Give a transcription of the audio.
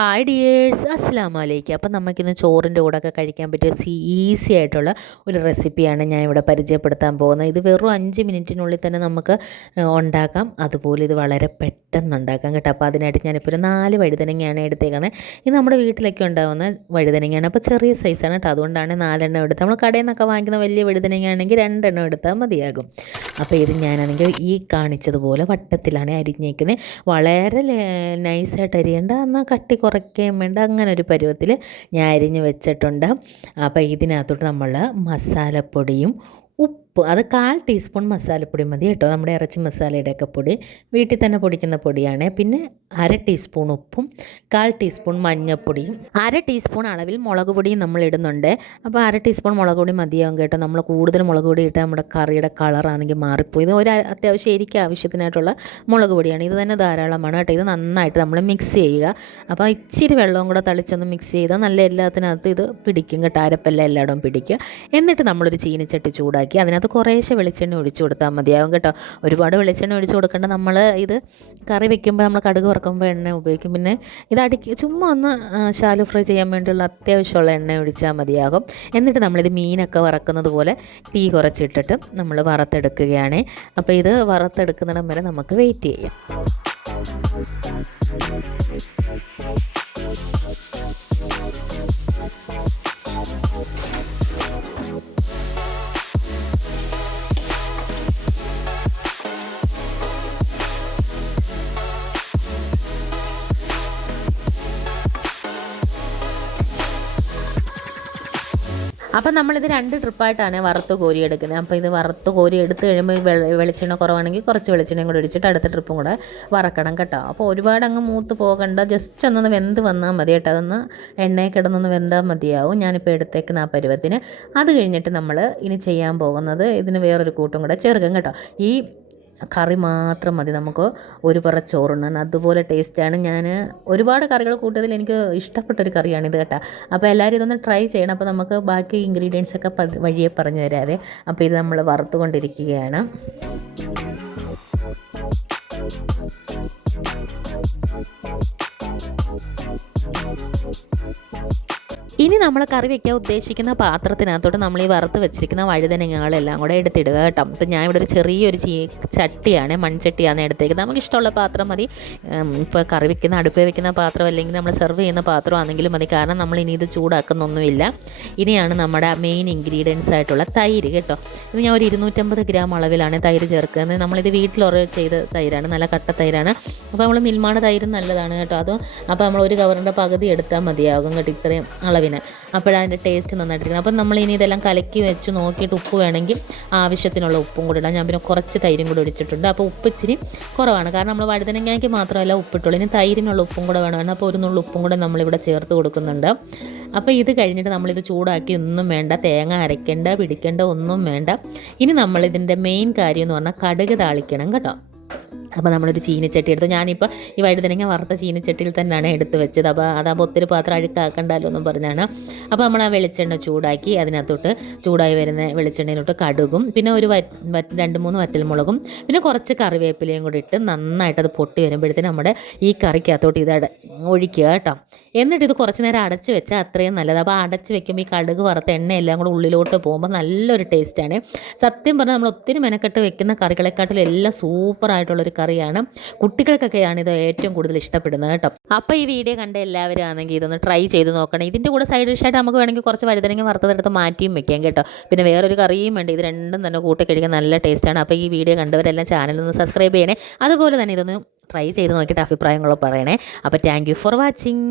Hi dears അസ്സാം വലൈക്കും അപ്പം നമുക്കിന്ന് ചോറിന്റെ കൂടെയൊക്കെ കഴിക്കാൻ പറ്റിയ ഈസി ആയിട്ടുള്ള ഒരു റെസിപ്പിയാണ് ഞാൻ ഇവിടെ പരിചയപ്പെടുത്താൻ പോകുന്നത്. ഇത് വെറും അഞ്ച് മിനിറ്റിനുള്ളിൽ തന്നെ നമുക്ക് ഉണ്ടാക്കാം. അതുപോലെ ഇത് വളരെ പെട്ടെന്ന് ഉണ്ടാക്കാം കേട്ടോ. അപ്പോൾ അതിനായിട്ട് ഞാനിപ്പോൾ ഒരു നാല് വഴുതനങ്ങയാണ് എടുത്തേക്കുന്നത് ഇത് നമ്മുടെ വീട്ടിലൊക്കെ ഉണ്ടാകുന്ന വഴുതനങ്ങയാണ്. അപ്പോൾ ചെറിയ സൈസാണ് കേട്ടോ. അതുകൊണ്ടാണ് നാലെണ്ണം എടുത്ത് നമ്മൾ കടയിൽ നിന്നൊക്കെ വാങ്ങിക്കുന്ന വലിയ വഴുതനങ്ങയാണെങ്കിൽ രണ്ടെണ്ണം എടുത്താൽ മതിയാകും. അപ്പോൾ ഇത് ഞാനാണെങ്കിൽ ഈ കാണിച്ചതുപോലെ വട്ടത്തിലാണ് അരിഞ്ഞേക്കുന്നത് വളരെ നൈസായിട്ട് അരിയേണ്ട. എന്നാൽ കട്ടി കുറയ്ക്കുകയും വേണ്ട. അങ്ങനെ ഒരു പരുവത്തിൽ ഞാൻ അരിഞ്ഞ് വെച്ചിട്ടുണ്ട്. അപ്പോൾ ഇതിനകത്തോട്ട് നമ്മൾ മസാലപ്പൊടിയും ഉപ്പ് അത് കാൽ ടീസ്പൂൺ മസാലപ്പൊടി മതി കേട്ടോ. നമ്മുടെ ഇറച്ചി മസാലയുടെയൊക്കെ പൊടി. വീട്ടിൽ തന്നെ പൊടിക്കുന്ന പൊടിയാണ്. പിന്നെ അര ടീസ്പൂൺ ഉപ്പും കാൽ ടീസ്പൂൺ മഞ്ഞൾപ്പൊടിയും അര ടീസ്പൂൺ അളവിൽ മുളക് പൊടിയും നമ്മൾ ഇടുന്നുണ്ട്. അപ്പോൾ അര ടീസ്പൂൺ മുളക് പൊടി മതിയാവും കേട്ടോ. നമ്മൾ കൂടുതൽ മുളക് പൊടി ഇട്ടാൽ നമ്മുടെ കറിയുടെ കളറാണെങ്കിൽ മാറിപ്പോയി. ഇത് ഒരു അത്യാവശ്യം എനിക്ക് ആവശ്യത്തിനായിട്ടുള്ള മുളക് പൊടിയാണ്. ഇത് തന്നെ ധാരാളമാണ് കേട്ടോ. ഇത് നന്നായിട്ട് നമ്മൾ മിക്സ് ചെയ്യുക. അപ്പോൾ ഇച്ചിരി വെള്ളവും കൂടെ തളിച്ചൊന്ന് മിക്സ് ചെയ്താൽ നല്ല എല്ലാത്തിനകത്ത് ഇത് പിടിക്കും കേട്ടോ. അരപ്പെല്ലാം എല്ലായിടവും പിടിക്കുക. എന്നിട്ട് നമ്മളൊരു ചീനിച്ചട്ടി ചൂടാക്കി അതിനകത്ത് അതിനകത്ത് കുറേശ്ശെ വെളിച്ചെണ്ണ ഒഴിച്ചു കൊടുത്താൽ മതിയാവും കേട്ടോ. ഒരുപാട് വെളിച്ചെണ്ണ ഒഴിച്ചു കൊടുക്കേണ്ട നമ്മൾ ഇത് കറി വെക്കുമ്പോൾ നമ്മൾ കടുക് വറക്കുമ്പോൾ എണ്ണ ഉപയോഗിക്കും. പിന്നെ ഇത് അടിക്ക് ചുമ്മാ ഒന്ന് ശാലു ഫ്രൈ ചെയ്യാൻ വേണ്ടിയുള്ള അത്യാവശ്യമുള്ള എണ്ണ ഒഴിച്ചാൽ മതിയാകും. എന്നിട്ട് നമ്മളിത് മീനൊക്കെ വറക്കുന്നത് പോലെ തീ കുറച്ചിട്ടിട്ട് നമ്മൾ വറുത്തെടുക്കുകയാണ്. അപ്പോൾ ഇത് വറുത്തെടുക്കുന്നിടം വരെ നമുക്ക് വെയിറ്റ് ചെയ്യാം. അപ്പം നമ്മളിത് രണ്ട് ട്രിപ്പായിട്ടാണ് വറുത്ത് കോരി എടുക്കുന്നത്. അപ്പോൾ ഇത് വറുത്ത് കോരി എടുത്ത് കഴിയുമ്പോൾ വെളിച്ചെണ്ണ കുറവാണെങ്കിൽ കുറച്ച് വെളിച്ചെണ്ണയും കൂടെ ഒഴിച്ചിട്ട് അടുത്ത ട്രിപ്പും കൂടെ വറക്കണം കേട്ടോ. അപ്പോൾ ഒരുപാട് അങ്ങ് മൂത്ത് പോകണ്ട. ജസ്റ്റ് ഒന്നൊന്ന് വെന്ത് വന്നാൽ മതി കേട്ടോ. അതൊന്ന് എണ്ണയിൽ കിടന്നൊന്ന് വെന്താൽ മതിയാവും. ഞാനിപ്പോൾ എടുത്തേക്കുന്ന ആ പരുവത്തിന്. അത് കഴിഞ്ഞിട്ട് നമ്മൾ ഇനി ചെയ്യാൻ പോകുന്നത് ഇതിന് വേറൊരു കൂട്ടും കൂടെ ചേർക്കും കേട്ടോ. ഈ കറി മാത്രം മതി. നമുക്ക് ഒരു പറ ചോറുണ്ണാൻ. അതുപോലെ ടേസ്റ്റാണ് ഞാൻ ഒരുപാട് കറികൾ കൂട്ടിയതിൽ എനിക്ക് ഇഷ്ടപ്പെട്ടൊരു കറിയാണിത് കേട്ടോ. അപ്പോൾ എല്ലാവരും ഇതൊന്ന് ട്രൈ ചെയ്യണം. അപ്പോൾ നമുക്ക് ബാക്കി ഇൻഗ്രീഡിയൻസ് ഒക്കെ വഴിയെ പറഞ്ഞു തരാവേ. അപ്പോൾ ഇത് നമ്മൾ വറുത്തുകൊണ്ടിരിക്കുകയാണ്. ഇനി നമ്മൾ കറി വെക്കാൻ ഉദ്ദേശിക്കുന്ന പാത്രത്തിനകത്തോട്ട് നമ്മൾ ഈ വറുത്ത് വെച്ചിരിക്കുന്ന വഴുതനങ്ങകളെല്ലാം കൂടെ എടുത്തിടുക കേട്ടോ. അപ്പം ഞാൻ ഇവിടെ ഒരു ചെറിയൊരു ചീ ചട്ടിയാണ് മൺചട്ടിയാണ് എടുത്തേക്കുന്നത്. നമുക്ക് ഇഷ്ടമുള്ള പാത്രം മതി. ഇപ്പോൾ കറി വെക്കുന്ന അടുപ്പ് വെക്കുന്ന പാത്രം അല്ലെങ്കിൽ നമ്മൾ സെർവ് ചെയ്യുന്ന പാത്രം ആണെങ്കിലും മതി. കാരണം നമ്മൾ ഇനി ഇത് ചൂടാക്കുന്നൊന്നുമില്ല. ഇനിയാണ് നമ്മുടെ മെയിൻ ഇൻഗ്രീഡിയൻസ് ആയിട്ടുള്ള തൈര് കേട്ടോ. ഇത് ഞാൻ ഒരു ഇരുന്നൂറ്റമ്പത് ഗ്രാം അളവിലാണ് തൈര് ചേർക്കുന്നത്. നമ്മളിത് വീട്ടിലൊറ ചെയ്ത തൈരാണ് നല്ല കട്ട തൈരാണ്. അപ്പോൾ നമ്മൾ മിൽമാണ് തൈരും നല്ലതാണ് കേട്ടോ. അത് അപ്പോൾ നമ്മൾ ഒരു കവറിന്റെ പകുതി എടുത്താൽ മതിയാകും കേട്ടോ ഇത്രയും അളവിന്. അപ്പോഴതിന്റെ ടേസ്റ്റ് നന്നായിട്ടിരിക്കുന്നത്. അപ്പം നമ്മൾ ഇനി ഇതെല്ലാം കലക്കി വെച്ച് നോക്കിയിട്ട് ഉപ്പ് വേണമെങ്കിൽ ആവശ്യത്തിനുള്ള ഉപ്പും കൂടി ഇടാം. ഞാൻ പിന്നെ കുറച്ച് തൈരും കൂടി ഒഴിച്ചിട്ടുണ്ട്. അപ്പോൾ ഉപ്പ് ഇച്ചിരി കുറവാണ്. കാരണം നമ്മൾ വഴുതനങ്ങയ്ക്ക് മാത്രമല്ല ഉപ്പിട്ടുള്ളൂ ഇനി തൈരിനുള്ള ഉപ്പും കൂടെ വേണം. അപ്പോൾ ഒരു നുള്ളു ഉപ്പും കൂടെ നമ്മളിവിടെ ചേർത്ത് കൊടുക്കുന്നുണ്ട്. അപ്പോൾ ഇത് കഴിഞ്ഞിട്ട് നമ്മളിത് ചൂടാക്കി ഒന്നും വേണ്ട. തേങ്ങ അരയ്ക്കേണ്ട പിടിക്കേണ്ട ഒന്നും വേണ്ട. ഇനി നമ്മളിതിന്റെ മെയിൻ കാര്യം എന്ന് പറഞ്ഞാൽ കടുക് താളിക്കണം കേട്ടോ. അപ്പോൾ നമ്മളൊരു ചീനിച്ചട്ടി എടുത്തു. ഞാനിപ്പോൾ ഈ വഴുതനങ്ങ വറുത്ത ചീനിച്ചട്ടിയിൽ തന്നെയാണ് എടുത്ത് വെച്ചത്. അപ്പോൾ അതാകുമ്പോൾ ഒത്തിരി പാത്രം അഴുക്കാക്കണ്ടല്ലോ എന്നും പറഞ്ഞാണ്. അപ്പോൾ നമ്മൾ ആ വെളിച്ചെണ്ണ ചൂടാക്കി അതിനകത്തോട്ട് ചൂടായി വരുന്ന വെളിച്ചെണ്ണയിലോട്ട് കടുകും പിന്നെ ഒരു രണ്ട് മൂന്ന് വറ്റൽമുളകും പിന്നെ കുറച്ച് കറിവേപ്പിലയും കൂടി ഇട്ട് നന്നായിട്ട് അത് പൊട്ടി വരുമ്പോഴത്തേന് നമ്മുടെ ഈ കറിക്കകത്തോട്ട് ഇത് ഒഴിക്കുക കേട്ടോ. എന്നിട്ട് ഇത് കുറച്ച് നേരം അടച്ച് വെച്ചാൽ അത്രയും നല്ലത്. അപ്പോൾ അടച്ച് വെക്കുമ്പോൾ ഈ കടുക് വറുത്ത എണ്ണ എല്ലാം കൂടെ ഉള്ളിലോട്ട് പോകുമ്പോൾ നല്ലൊരു ടേസ്റ്റാണ്. സത്യം പറഞ്ഞാൽ നമ്മൾ ഒത്തിരി മെനക്കെട്ട് വെക്കുന്ന കറികളെക്കാട്ടിലും എല്ലാം സൂപ്പറായിട്ടുള്ളൊരു കറിയാണ്. കുട്ടികൾക്കൊക്കെയാണ് ഇത് ഏറ്റവും കൂടുതൽ ഇഷ്ടപ്പെടുന്നത് കേട്ടോ. അപ്പോൾ ഈ വീഡിയോ കണ്ട എല്ലാവരും ആണെങ്കിൽ ഇതൊന്ന് ട്രൈ ചെയ്ത് നോക്കണം. ഇതിന്റെ കൂടെ സൈഡ് ഡിഷായിട്ട് നമുക്ക് വേണമെങ്കിൽ കുറച്ച് വഴുതനങ്ങ വറുത്തതെടുത്ത് മാറ്റിയും വെക്കാം കേട്ടോ. പിന്നെ വേറൊരു കറിയും വേണ്ട. ഇത് രണ്ടും തന്നെ കൂട്ടി കഴിക്കാൻ നല്ല ടേസ്റ്റാണ് അപ്പോൾ ഈ വീഡിയോ കണ്ടവരെല്ലാം ചാനലൊന്ന് സബ്സ്ക്രൈബ് ചെയ്യണേ. അതുപോലെ തന്നെ ഇതൊന്ന് ട്രൈ ചെയ്ത് നോക്കിയിട്ട് അഭിപ്രായങ്ങളോ പറയണേ. അപ്പോൾ താങ്ക് ഫോർ വാച്ചിങ്